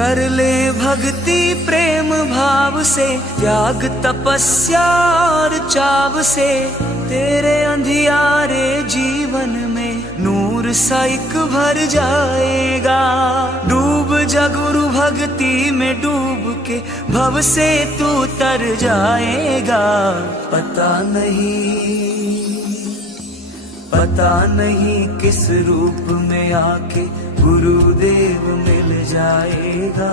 कर ले भक्ति प्रेम भाव से, त्याग तपस्या और चाव से, तेरे अंधियारे जीवन में नूर सा एक भर जाएगा। डूब जा गुरु भक्ति में डूब के, भव से तू तर जाएगा। पता नहीं किस रूप में आके गुरुदेव मिल जाएगा।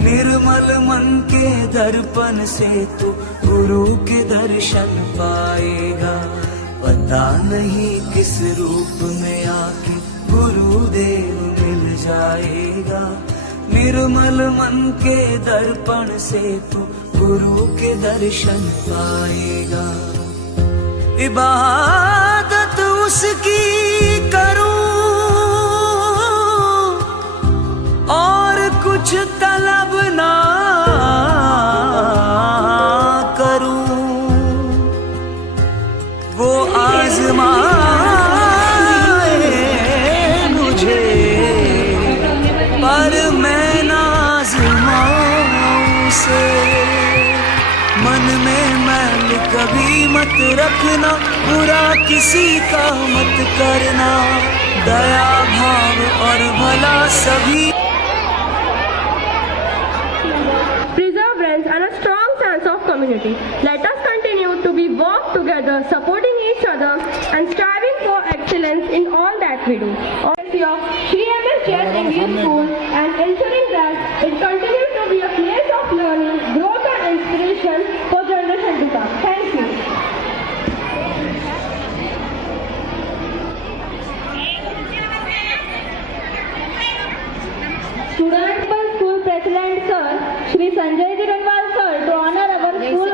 निर्मल मन के दर्पण से तू गुरु के दर्शन पाएगा। पता नहीं किस रूप में आके गुरुदेव मिल जाएगा। निर्मल मन के दर्पण से तू गुरु के दर्शन पाएगा। इबादत उसकी करूं और कुछ तलब ना करूं, वो आज़माए मुझे पर मैं ना आज़माऊं उसे। मन में मैल कभी मत रखना, बुरा किसी का मत करना, दया भाव और भला सभी। Perseverance and a strong sense of community. Let us continue to be work together, supporting each other and striving for excellence in all that we do. Of Shri M.S. Jain English School and ensuring that it continues to be a place of learning, growth and inspiration for generations to come. Thank you. Student School President Sir, Shri Sanjay Jiranwal Sir, to honor our school.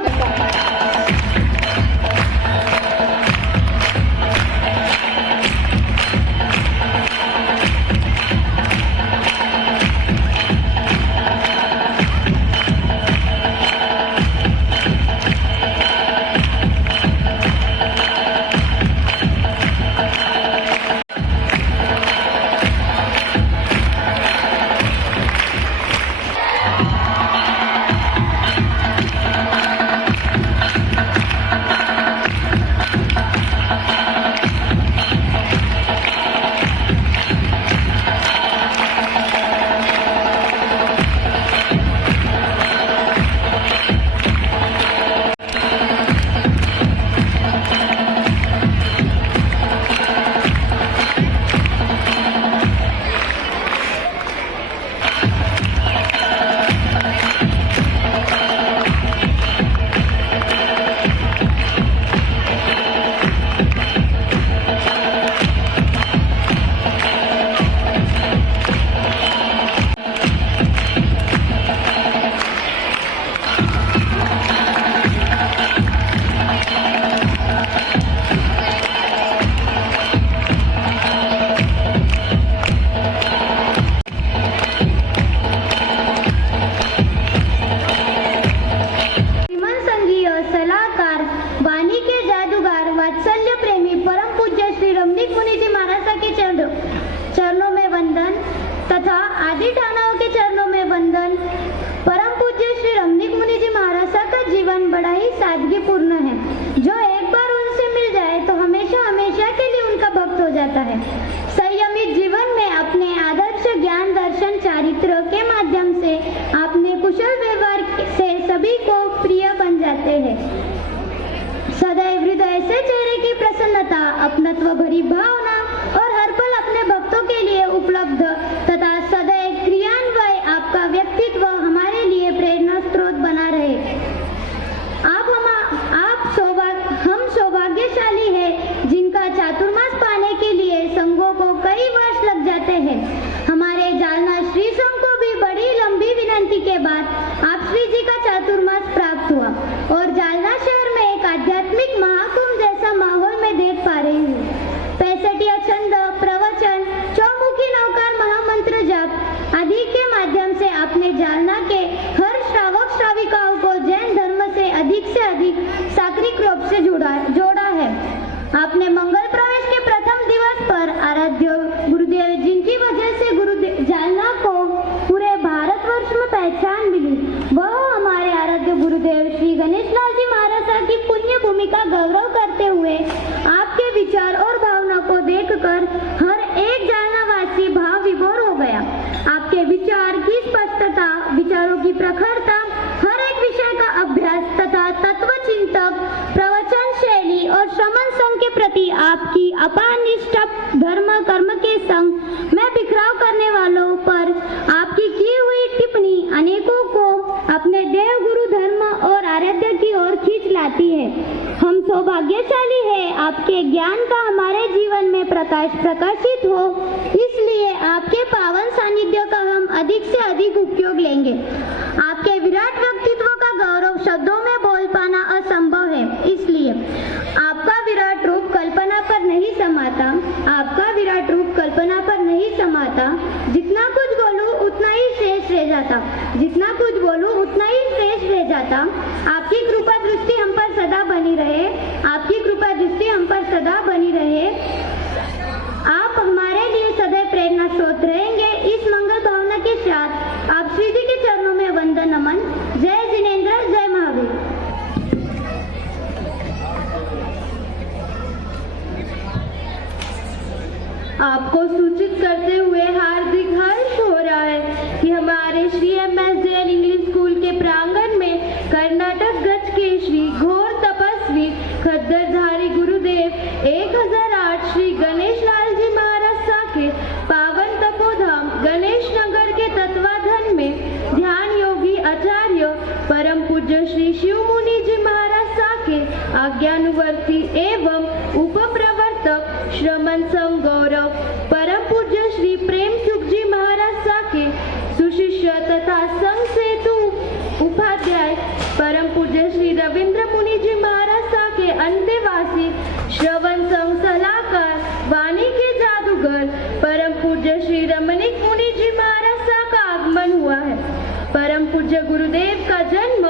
चरणों में वंदन तथा आदि ठानाओं के चरणों में वंदन। परम पूज्य श्री रमणीक मुनि जी महाराज का जीवन बड़ा ही सादगीपूर्ण है। जो एक बार उनसे मिल जाए तो हमेशा हमेशा के लिए उनका भक्त हो जाता है। संयमित जीवन में अपने आदर्श ज्ञान दर्शन चारित्र के माध्यम से अपने कुशल व्यवहार से सभी को प्रिय बन जाते हैं। सदैव हृदय से चेहरे की प्रसन्नता, अपनत्व भरी भावना और हर पल अपने भक्तों के लिए उपलब्ध तथा सदैव क्रियान्वय आपका व्यक्तित्व हमारे लिए प्रेरणा स्रोत बना रहे। हम सौभाग्यशाली हैं जिनका चातुर्मास पाने के लिए संघों को कई वर्ष लग जाते हैं। हमारे जालना श्री संघ को भी बड़ी लंबी विनती के बाद आप श्री जी का चातुर्मास प्राप्त हुआ और जालना शहर में एक आध्यात्मिक महाकुंभ जैसा माहौल में देख पा रही हूँ। 65 छंद, प्रवचन, चौमुखी नवकार महामंत्र जाप आदि के माध्यम से आपने जालना के हर श्रावक श्राविकाओं को जैन धर्म से अधिक शारीरिक रूप से जोड़ा है। आपने मंगल प्रवेश के प्रथम दिवस पर आराध्य गुरुदेव जिनकी वजह से जालना को पूरे भारतवर्ष पहचान मिली वह हमारे आराध्य गुरुदेव श्री गणेश लाल जी महाराज की पुण्य भूमि का गौरव करते हुए आपके विचार और भावना को देखकर हर एक जालनावासी भाव विभोर हो गया। आपके विचार की स्पष्टता, विचारों की प्रखरता, हर एक विषय का अभ्यास तथा तत्व चिंतक, प्रवचन शैली और श्रमण संघ के प्रति आपकी अपार निष्ठा, धर्म कर्म के संग में बिखराव करने वालों पर आपकी की हुई टिप्पणी अनेकों को अपने देव गुरु धर्म और आराध्य की ओर खींच लाती है। हम सौभाग्यशाली है आपके ज्ञान का हमारे जीवन में प्रकाशित हो, इसलिए आपके पावन सानिध्य का हम अधिक से अधिक उपयोग लेंगे। आपके विराट व्यक्तित्व का गौरव शब्दों में बोल पाना असंभव है, इसलिए आपका विराट रूप कल्पना पर नहीं समाता, आपका विराट रूप कल्पना पर नहीं समाता। जितना कुछ बोलूं उतना ही श्रेष्ठ रह जाता, जितना कुछ बोलूं उतना ही श्रेष्ठ रह जाता। आपकी कृपा दृष्टि हम पर सदा बनी रहे, आपकी कृपा दृष्टि हम पर सदा बनी रहे। आप हमारे लिए सदैव प्रेरणा स्रोत रहेंगे। इस मंगल भावना के साथ आप श्री जी के चरणों में वंदन नमन। जय जिनेंद्र, जय महावीर। आपको सूचित करते हुए हार्दिक हर्ष हो रहा है कि हमारे Shri MS Jain English school के प्रांगण में कर्नाटक गज के श्री घोर तपस्वी खद्दरधारी गुरुदेव 1008 श्री गणेश लाल जी महाराज साके पावन तपोधाम गणेश नगर के तत्वाधान में ध्यान योगी आचार्य परम पूज्य श्री शिव मुनि जी महाराज साके आज्ञानुवर्ती एवं उपप्रवर्तक श्रमण संघ गौरव परम पूज्य श्री प्रेम सुख जी महाराज साके सुशिष्य तथा संघ सेतु उपाध्याय परम पूज्य श्री रविंद्र मुनि जी महाराज साके अंतेवासी श्रवण संघ सलाहकार वाणी के जादूगर परम पूज्य श्री रमणीक मुनि जी महाराज सा का आगमन हुआ है। परम पूज्य गुरुदेव का जन्म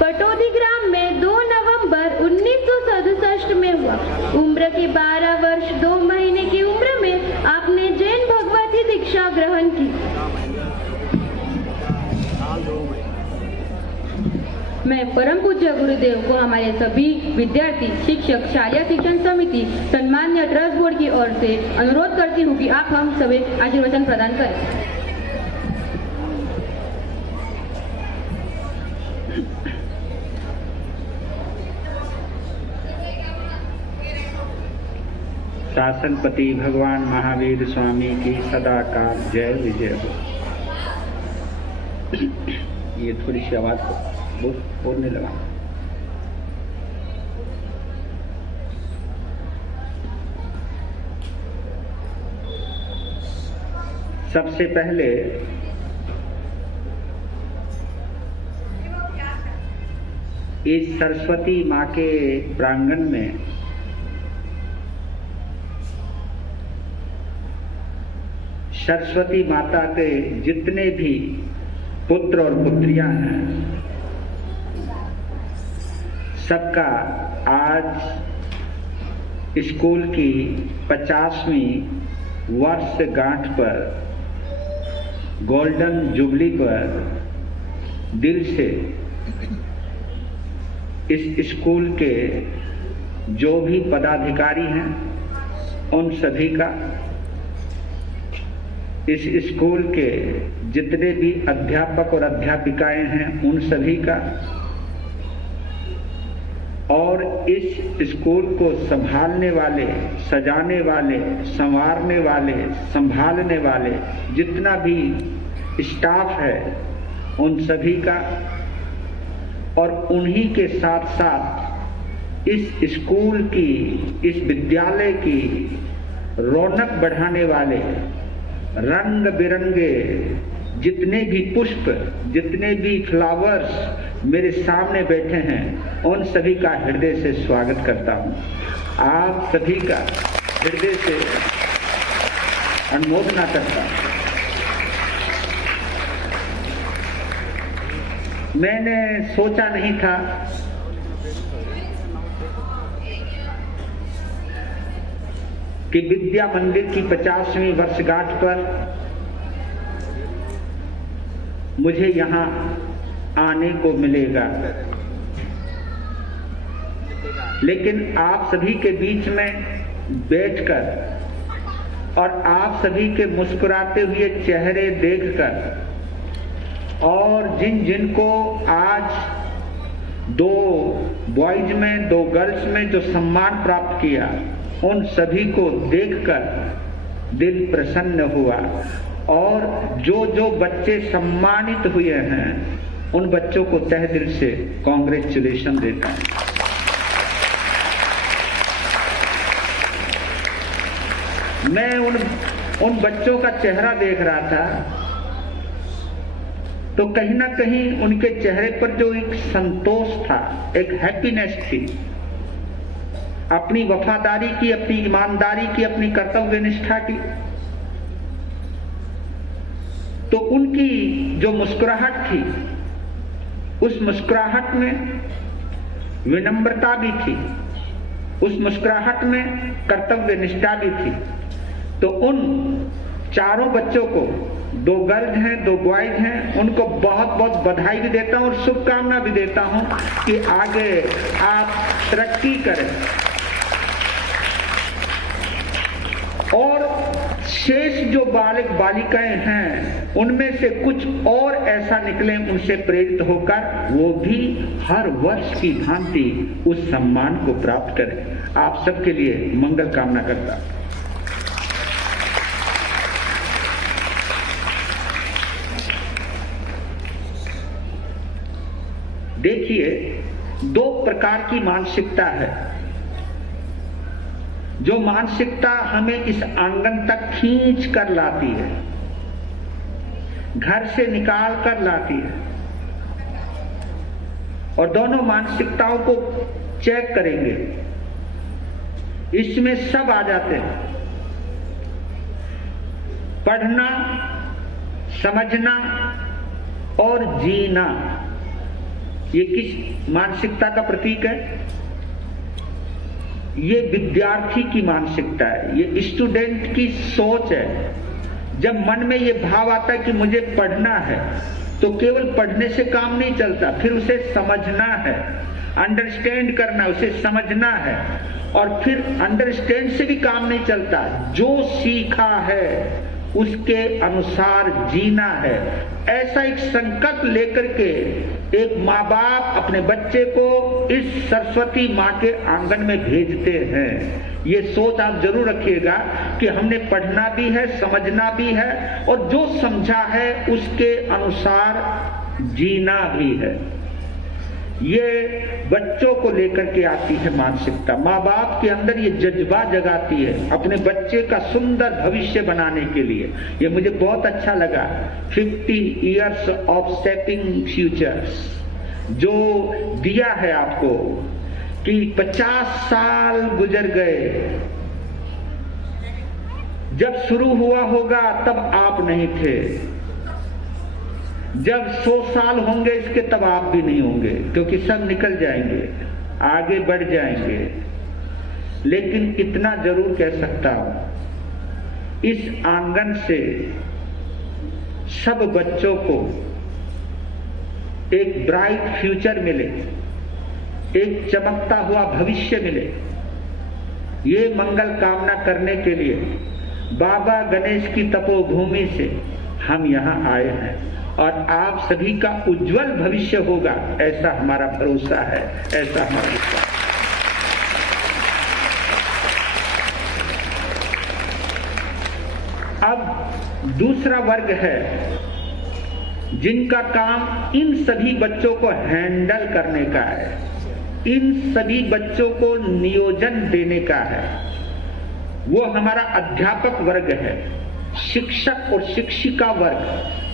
पटोदी ग्राम में 2 नवंबर 1967 में हुआ। उम्र के 12 वर्ष 2 महीने की उम्र में आपने जैन भगवती दीक्षा ग्रहण की। मैं परम पूज्य गुरुदेव को हमारे सभी विद्यार्थी, शिक्षक, शालेय शिक्षण समिति, सम्मान्य ट्रस्ट बोर्ड की ओर से अनुरोध करती हूँ कि आप हम सभी आशीर्वचन प्रदान करें। शासनपति भगवान महावीर स्वामी की सदाकाल जय विजय हो। ये थोड़ी सी आवाज को बोलने लगा। सबसे पहले इस सरस्वती माँ के प्रांगण में सरस्वती माता के जितने भी पुत्र और पुत्रियां हैं, सबका आज स्कूल की 50वीं वर्षगांठ पर, गोल्डन जुबली पर दिल से इस स्कूल के जो भी पदाधिकारी हैं उन सभी का, इस स्कूल के जितने भी अध्यापक और अध्यापिकाएं हैं उन सभी का, और इस स्कूल को संभालने वाले, सजाने वाले, संवारने वाले, संभालने वाले जितना भी स्टाफ है उन सभी का, और उन्हीं के साथ साथ इस स्कूल की, इस विद्यालय की रौनक बढ़ाने वाले रंग बिरंगे जितने भी पुष्प, जितने भी फ्लावर्स मेरे सामने बैठे हैं उन सभी का हृदय से स्वागत करता हूं। आप सभी का हृदय से अनुमोदना करता हूं। मैंने सोचा नहीं था कि विद्या मंदिर की 50वीं वर्षगांठ पर मुझे यहाँ आने को मिलेगा, लेकिन आप सभी के बीच में बैठकर और आप सभी के मुस्कुराते हुए चेहरे देखकर और जिन जिनको आज 2 बॉयज में 2 गर्ल्स में जो सम्मान प्राप्त किया, उन सभी को देखकर दिल प्रसन्न हुआ। और जो जो बच्चे सम्मानित हुए हैं उन बच्चों को तहे दिल से कांग्रेचुलेशन देता है। मैं उन बच्चों का चेहरा देख रहा था तो कहीं ना कहीं उनके चेहरे पर जो एक संतोष था, एक हैप्पीनेस थी, अपनी वफादारी की, अपनी ईमानदारी की, अपनी कर्तव्य निष्ठा की। तो उनकी जो मुस्कुराहट थी, उस मुस्कुराहट में विनम्रता भी थी, उस मुस्कुराहट में कर्तव्य निष्ठा भी थी। तो उन चारों बच्चों को, 2 गर्ल्स हैं 2 बॉयज हैं, उनको बहुत बहुत बधाई भी देता हूं और शुभकामना भी देता हूं कि आगे आप तरक्की करें और शेष जो बालक बालिकाएं हैं उनमें से कुछ और ऐसा निकले उनसे प्रेरित होकर वो भी हर वर्ष की भांति उस सम्मान को प्राप्त करें। आप सबके लिए मंगल कामना करता। देखिए, 2 प्रकार की मानसिकता है। जो मानसिकता हमें इस आंगन तक खींच कर लाती है, घर से निकाल कर लाती है, और दोनों मानसिकताओं को चेक करेंगे, इसमें सब आ जाते हैं। पढ़ना, समझना और जीना, ये किस मानसिकता का प्रतीक है? ये विद्यार्थी की मानसिकता है, ये स्टूडेंट की सोच है। जब मन में ये भाव आता है कि मुझे पढ़ना है, तो केवल पढ़ने से काम नहीं चलता, फिर उसे समझना है, अंडरस्टैंड करना, उसे समझना है, और फिर अंडरस्टैंड से भी काम नहीं चलता, जो सीखा है उसके अनुसार जीना है। ऐसा एक संकल्प लेकर के एक माँ बाप अपने बच्चे को इस सरस्वती माँ के आंगन में भेजते हैं। ये सोच आप जरूर रखिएगा कि हमने पढ़ना भी है, समझना भी है, और जो समझा है उसके अनुसार जीना भी है। ये बच्चों को लेकर के आती है मानसिकता। माँ बाप के अंदर ये जज्बा जगाती है अपने बच्चे का सुंदर भविष्य बनाने के लिए। ये मुझे बहुत अच्छा लगा। 50 years of shaping futures जो दिया है आपको, कि 50 साल गुजर गए। जब शुरू हुआ होगा तब आप नहीं थे, जब 100 साल होंगे इसके तब आप भी नहीं होंगे, क्योंकि सब निकल जाएंगे, आगे बढ़ जाएंगे। लेकिन इतना जरूर कह सकता हूं, इस आंगन से सब बच्चों को एक ब्राइट फ्यूचर मिले, एक चमकता हुआ भविष्य मिले। ये मंगल कामना करने के लिए बाबा गणेश की तपोभूमि से हम यहाँ आए हैं, और आप सभी का उज्जवल भविष्य होगा, ऐसा हमारा भरोसा है, ऐसा हमारा विश्वास। अब दूसरा वर्ग है जिनका काम इन सभी बच्चों को हैंडल करने का है, इन सभी बच्चों को नियोजन देने का है। वो हमारा अध्यापक वर्ग है, शिक्षक और शिक्षिका वर्ग,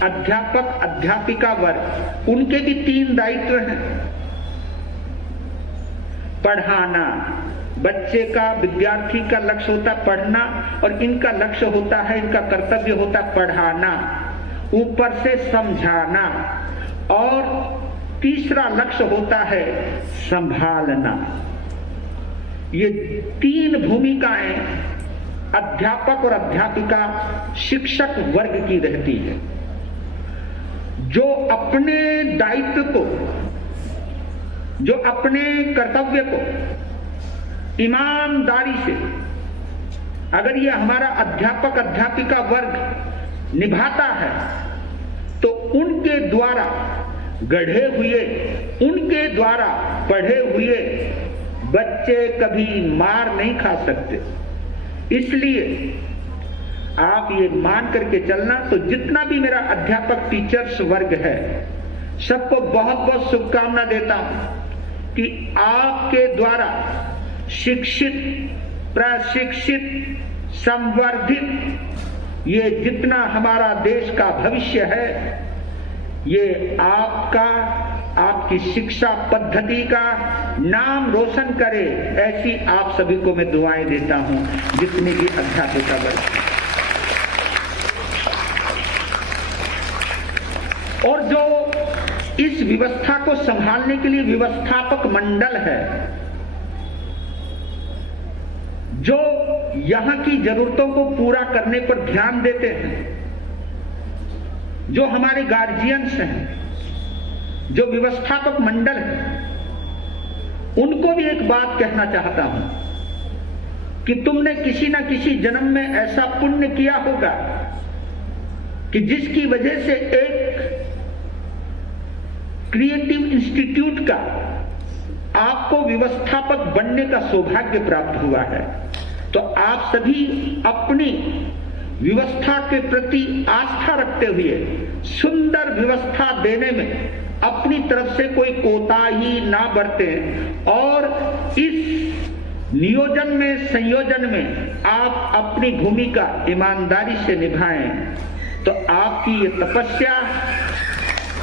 अध्यापक अध्यापिका वर्ग। उनके भी 3 दायित्व हैं। पढ़ाना, बच्चे का, विद्यार्थी का लक्ष्य होता है पढ़ना, और इनका लक्ष्य होता है, इनका कर्तव्य होता है पढ़ाना, ऊपर से समझाना, और तीसरा लक्ष्य होता है संभालना। ये 3 भूमिकाएं अध्यापक और अध्यापिका, शिक्षक वर्ग की रहती है। जो अपने दायित्व को, जो अपने कर्तव्य को ईमानदारी से अगर ये हमारा अध्यापक अध्यापिका वर्ग निभाता है तो उनके द्वारा गढ़े हुए, उनके द्वारा पढ़े हुए बच्चे कभी मार नहीं खा सकते। इसलिए आप ये मान करके चलना। तो जितना भी मेरा अध्यापक टीचर्स वर्ग है, सबको बहुत बहुत शुभकामना देता हूं कि आपके द्वारा शिक्षित, प्रशिक्षित, संवर्धित ये जितना हमारा देश का भविष्य है, ये आपका, आपकी शिक्षा पद्धति का नाम रोशन करे, ऐसी आप सभी को मैं दुआएं देता हूं, जितने भी अध्यापिका वर्ग हैं। और जो इस व्यवस्था को संभालने के लिए व्यवस्थापक मंडल है, जो यहां की जरूरतों को पूरा करने पर ध्यान देते हैं, जो हमारे गार्जियंस हैं, जो व्यवस्थापक मंडल है, उनको भी एक बात कहना चाहता हूं कि तुमने किसी ना किसी जन्म में ऐसा पुण्य किया होगा कि जिसकी वजह से एक क्रिएटिव इंस्टीट्यूट का आपको व्यवस्थापक बनने का सौभाग्य प्राप्त हुआ है। तो आप सभी अपनी व्यवस्था के प्रति आस्था रखते हुए सुंदर व्यवस्था देने में अपनी तरफ से कोई कोताही ना बरतें और इस नियोजन में, संयोजन में आप अपनी भूमिका ईमानदारी से निभाएं, तो आपकी ये तपस्या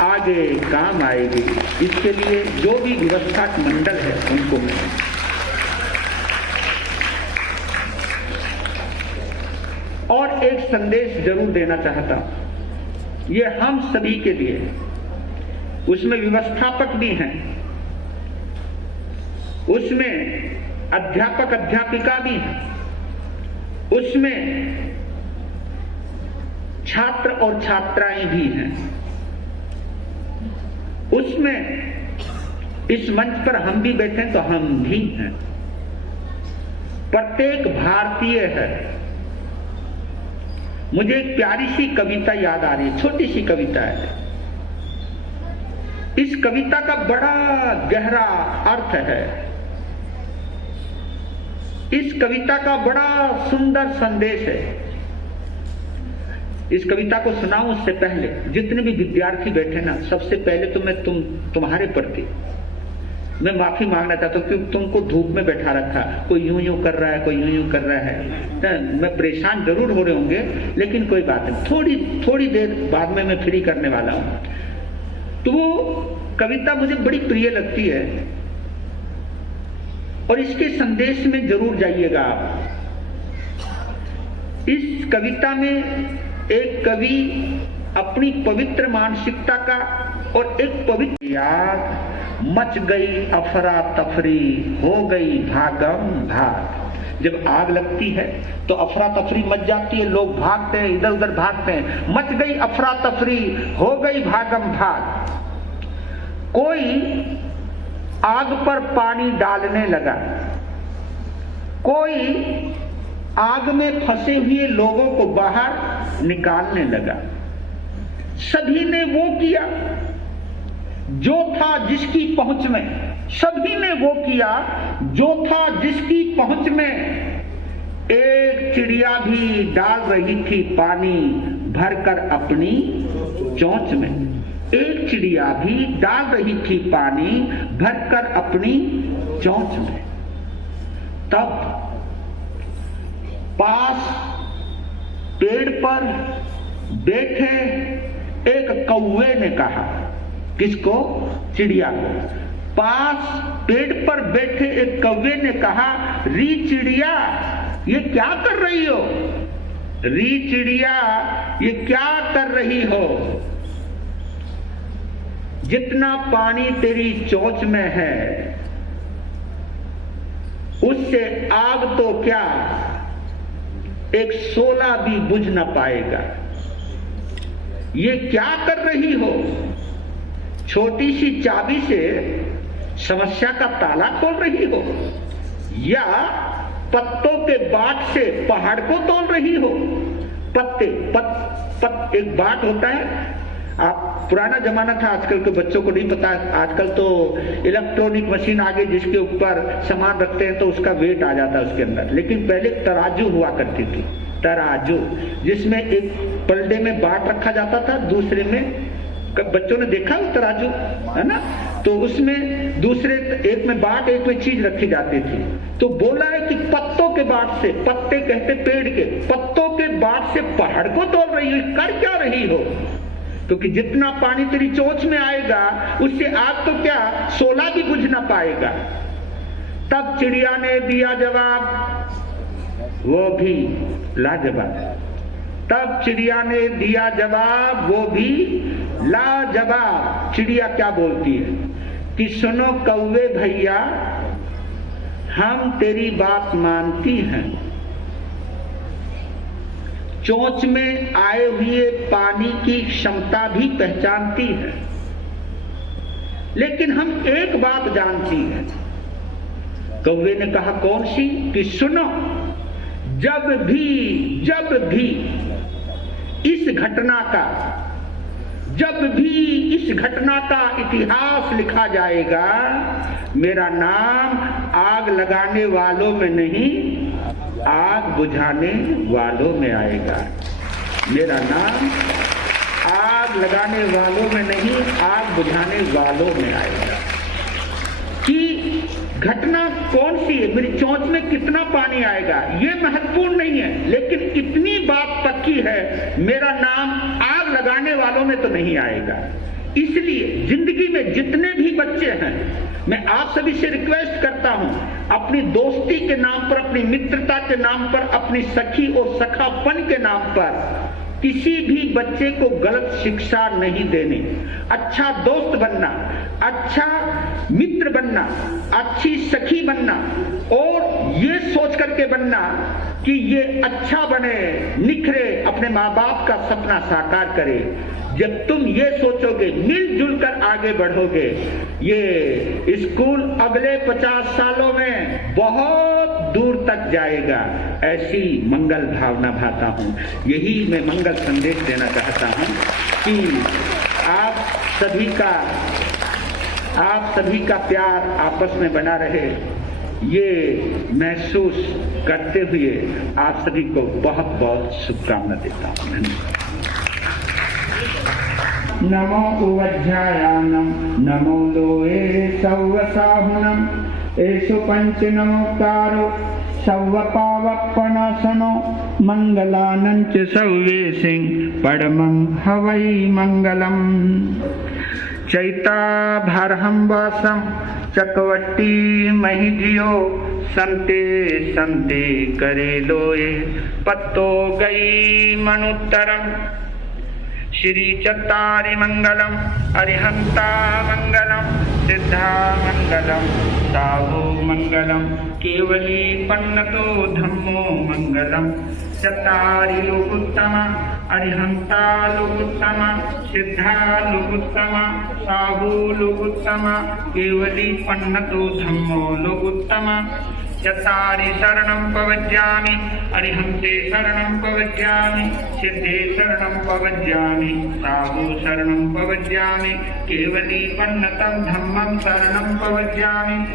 आगे काम आएगी। इसके लिए जो भी व्यवस्था मंडल है उनको मैं और एक संदेश जरूर देना चाहता हूं, ये हम सभी के लिए। उसमें व्यवस्थापक भी हैं, उसमें अध्यापक अध्यापिका भी हैं, उसमें छात्र और छात्राएं भी हैं, उसमें इस मंच पर हम भी बैठे तो हम भी हैं। प्रत्येक भारतीय है। मुझे एक प्यारी सी कविता याद आ रही है, छोटी सी कविता है। इस कविता का बड़ा गहरा अर्थ है, इस कविता का बड़ा सुंदर संदेश है। इस कविता को सुनाऊं उससे पहले जितने भी विद्यार्थी बैठे ना, सबसे पहले तो मैं तुम्हारे प्रति मैं माफी मांगना चाहता हूं, क्योंकि तुमको धूप में बैठा रखा, कोई यूं यूं कर रहा है, कोई यूं यूं कर रहा है। मैं परेशान जरूर हो रहे होंगे, लेकिन कोई बात नहीं, थोड़ी देर बाद में मैं फ्री करने वाला हूं। तो वो कविता मुझे बड़ी प्रिय लगती है और इसके संदेश में जरूर जाइएगा आप। इस कविता में एक कवि अपनी पवित्र मानसिकता का और एक पवित्र याद, मच गई अफरा तफरी, हो गई भागम भाग। जब आग लगती है तो अफरा तफरी मच जाती है, लोग भागते हैं, इधर उधर भागते हैं। मच गई अफरा तफरी, हो गई भागम भाग। कोई आग पर पानी डालने लगा, कोई आग में फंसे हुए लोगों को बाहर निकालने लगा। सभी ने वो किया जो था जिसकी पहुंच में, सभी ने वो किया जो था जिसकी पहुंच में। एक चिड़िया भी डाल रही थी पानी भरकर अपनी चोंच में, एक चिड़िया भी डाल रही थी पानी भरकर अपनी चोंच में। तब पास पेड़ पर बैठे एक कौवे ने कहा, किसको? चिड़िया को। पास पेड़ पर बैठे एक कौवे ने कहा, री चिड़िया ये क्या कर रही हो? री चिड़िया ये क्या कर रही हो? जितना पानी तेरी चोंच में है उससे आग तो क्या एक शोला भी बुझ न पाएगा। ये क्या कर रही हो? छोटी सी चाबी से समस्या का ताला खोल रही हो या पत्तों के बाट से पहाड़ को तोड़ रही हो? पत्ते एक बाट होता है, आप पुराना जमाना था, आजकल के बच्चों को नहीं पता। आजकल तो इलेक्ट्रॉनिक मशीन आ गई जिसके ऊपर सामान रखते हैं तो उसका वेट आ जाता है उसके अंदर, लेकिन पहले तराजू हुआ करती थी, तराजू, जिसमें एक पलड़े में बाट रखा जाता था, दूसरे में, बच्चों ने देखा वो तराजू है ना, तो उसमें दूसरे एक में बाट एक में चीज रखी जाती थी। तो बोला है कि पत्तों के बाट से, पत्ते कहते पेड़ के, पत्तों के बाट से पहाड़ को तोड़ रही हो, कर क्या रही हो? क्योंकि जितना पानी तेरी चोंच में आएगा उससे आग तो क्या सोला भी बुझ ना पाएगा। तब चिड़िया ने दिया जवाब, वो भी लाजवाब। तब चिड़िया ने दिया जवाब, वो भी लाजवाब। चिड़िया क्या बोलती है कि सुनो कौवे भैया, हम तेरी बात मानती हैं, चोंच में आए हुए पानी की क्षमता भी पहचानती है, लेकिन हम एक बात जानती हैं। कौवे ने कहा कौन सी? कि सुनो, जब भी इस घटना का इतिहास लिखा जाएगा, मेरा नाम आग लगाने वालों में नहीं, आग बुझाने वालों में आएगा। मेरा नाम आग लगाने वालों में नहीं, आग बुझाने वालों में आएगा। कि घटना कौन सी है, मेरी चोंच में कितना पानी आएगा ये महत्वपूर्ण नहीं है, लेकिन इतनी बात पक्की है, मेरा नाम आग लगाने वालों में तो नहीं आएगा। इसलिए जिंदगी में जितने भी बच्चे हैं, मैं आप सभी से रिक्वेस्ट करता हूं, अपनी दोस्ती के नाम पर, अपनी मित्रता के नाम पर, अपनी सखी और सखापन के नाम पर किसी भी बच्चे को गलत शिक्षा नहीं देनी। अच्छा दोस्त बनना, अच्छा मित्र बनना, अच्छी सखी बनना, और ये सोच करके बनना कि ये अच्छा बने, निखरे, अपने माँ बाप का सपना साकार करे। जब तुम ये सोचोगे, मिलजुल कर आगे बढ़ोगे, ये स्कूल अगले 50 सालों में बहुत दूर तक जाएगा। ऐसी मंगल भावना भाता हूँ। यही मैं मंगल संदेश देना चाहता हूँ कि आप सभी का प्यार आपस में बना रहे, ये महसूस करते हुए आप सभी को बहुत बहुत शुभकामना देता हूँ। धन्यवाद। नमो उवज्झायानम, नमो लोए सौवसाहुनम, एषु पंच नमोकारो सौवपावपनासनो, मंगलानंच सौवेसिं परमं हवै मंगलम। चैताभरहं वासं चकवट्टी महिजियो, संते संते करे लोए, पत्तो गई मनुत्तरम। श्री चत्तारि मंगलम, अरिहंता मंगलम, सिद्धा मंगलम, साहु मंगलम, केवली पन्नतो धम्मो मंगलम। चत्तारि लोकोत्तम, अरिहंता लोकोत्तम, सिद्धा लोकोत्तम, साहु लोकोत्तम, केवली पन्नतो धम्मो लोकोत्तम। चत्तारि शरणं प्रवज्यामि, अरिहन्ते शरणं प्रवज्यामि, सिद्धे शरणं प्रवज्यामि, साहु शरणं प्रवज्यामि, केवली पन्नतं धम्मं शरणं प्रवज्यामि।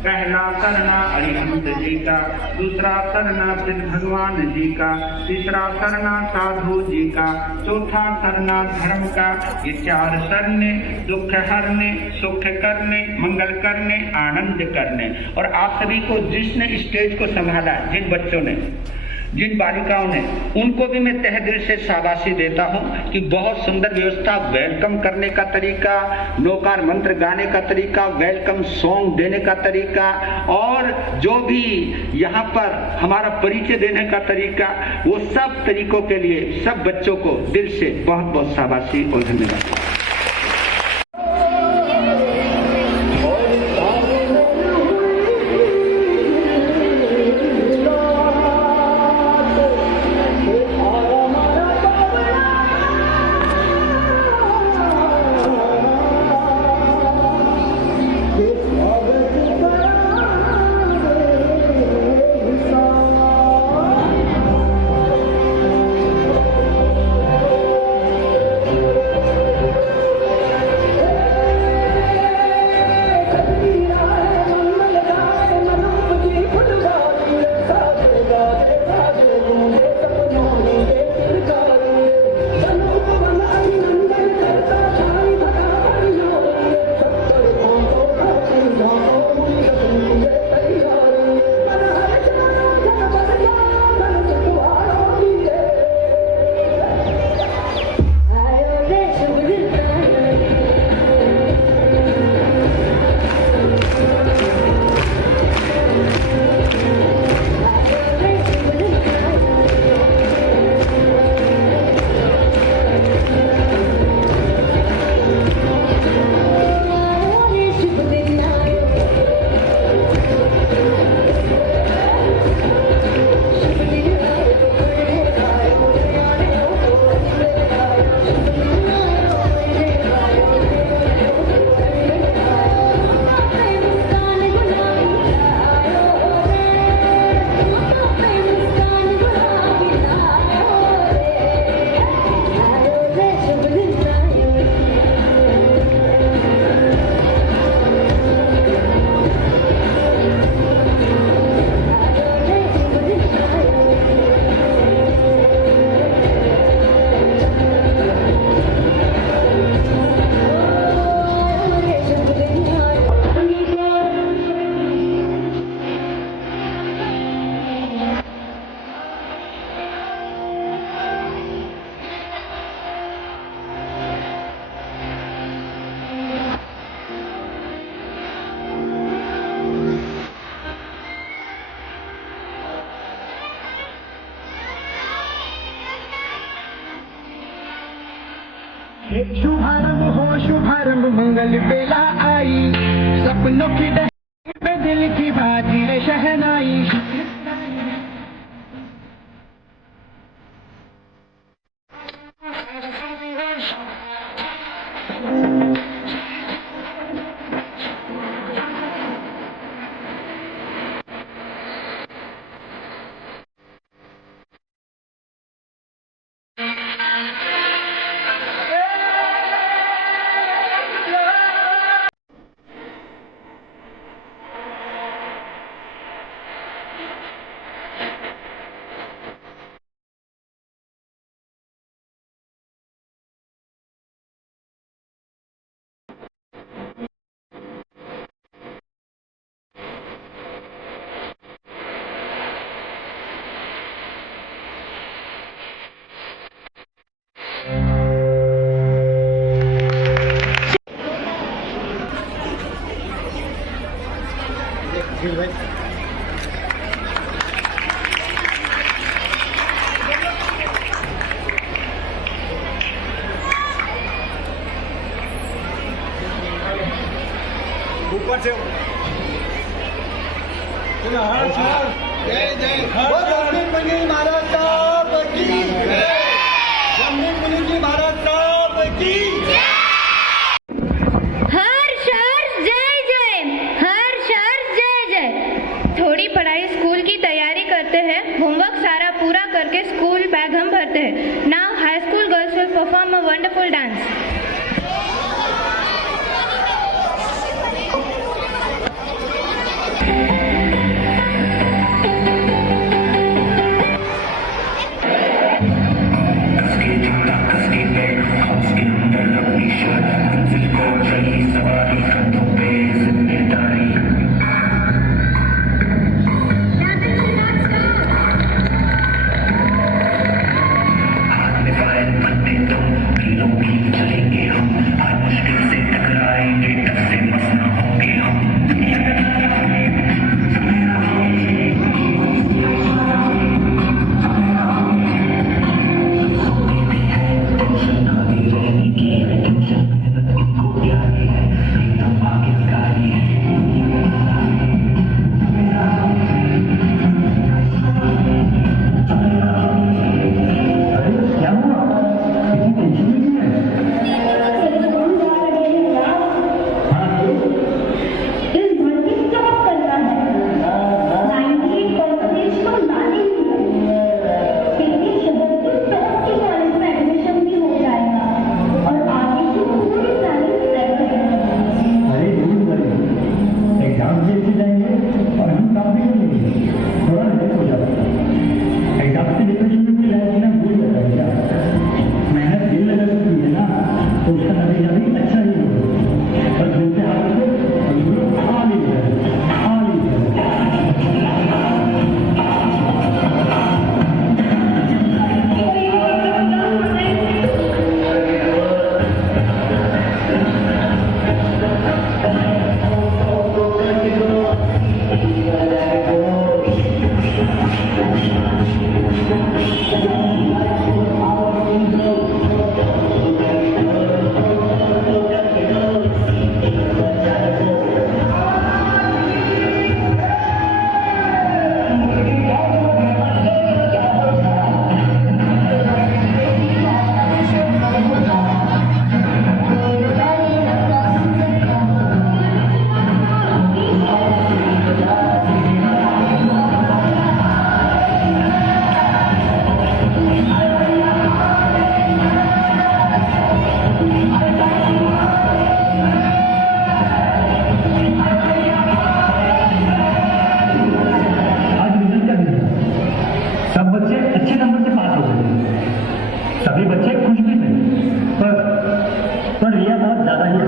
पहला शरणा अरिहंत जी का, दूसरा शरणा सिद्ध भगवान जी का, तीसरा शरणा साधु जी का, चौथा शरणा धर्म का। ये 4 शरणे दुख हरने, सुख करने, मंगल करने, आनंद करने। और आप सभी को जिसने स्टेज को संभाला, जिन बच्चों ने, जिन बालिकाओं ने, उनको भी मैं तहे दिल से शाबाशी देता हूँ कि बहुत सुंदर व्यवस्था, वेलकम करने का तरीका, नौकार मंत्र गाने का तरीका, वेलकम सॉन्ग देने का तरीका, और जो भी यहाँ पर हमारा परिचय देने का तरीका, वो सब तरीकों के लिए सब बच्चों को दिल से बहुत बहुत शाबाशी और धन्यवाद। शुभ मंगल बेला आई, सपनों की डहरी पे दिल की बाजी रे शहनाई। ऊपर से जय जय महाराज साहब की महाराज साहब की। हर्ष हर्ष जय जय, हर्ष हर्ष जय जय। थोड़ी पढ़ाई स्कूल की तैयारी करते हैं, होमवर्क सारा पूरा करके स्कूल बैग हम भरते हैं। Now high school girls will perform a wonderful dance. सभी बच्चे खुश भी थे, पर रिया बहुत ज्यादा ही है,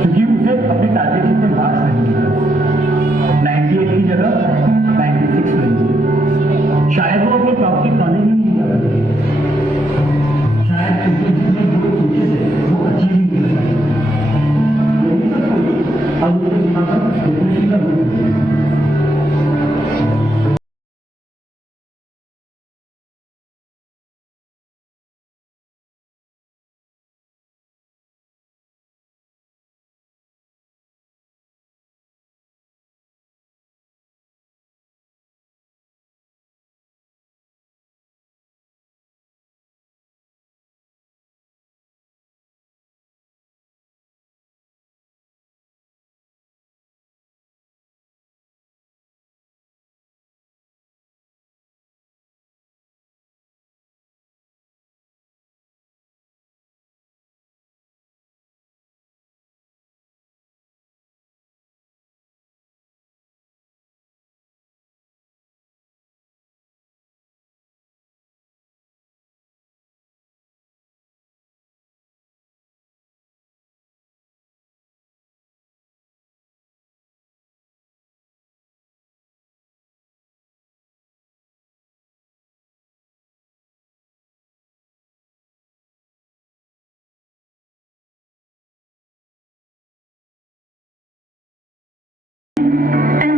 क्योंकि उसे अपनी टारगेट से मार्क्स नहीं मिले। 98 की जगह 96 मिली। शायद वो अपनी टॉपिक नॉलेज ही नहीं कर रहे, शायद उनके जितने जो सोचे थे वो अचीव ही नहीं कर पाए। यही सब अब उसके दिमाग में डिप्रेशन का रूप and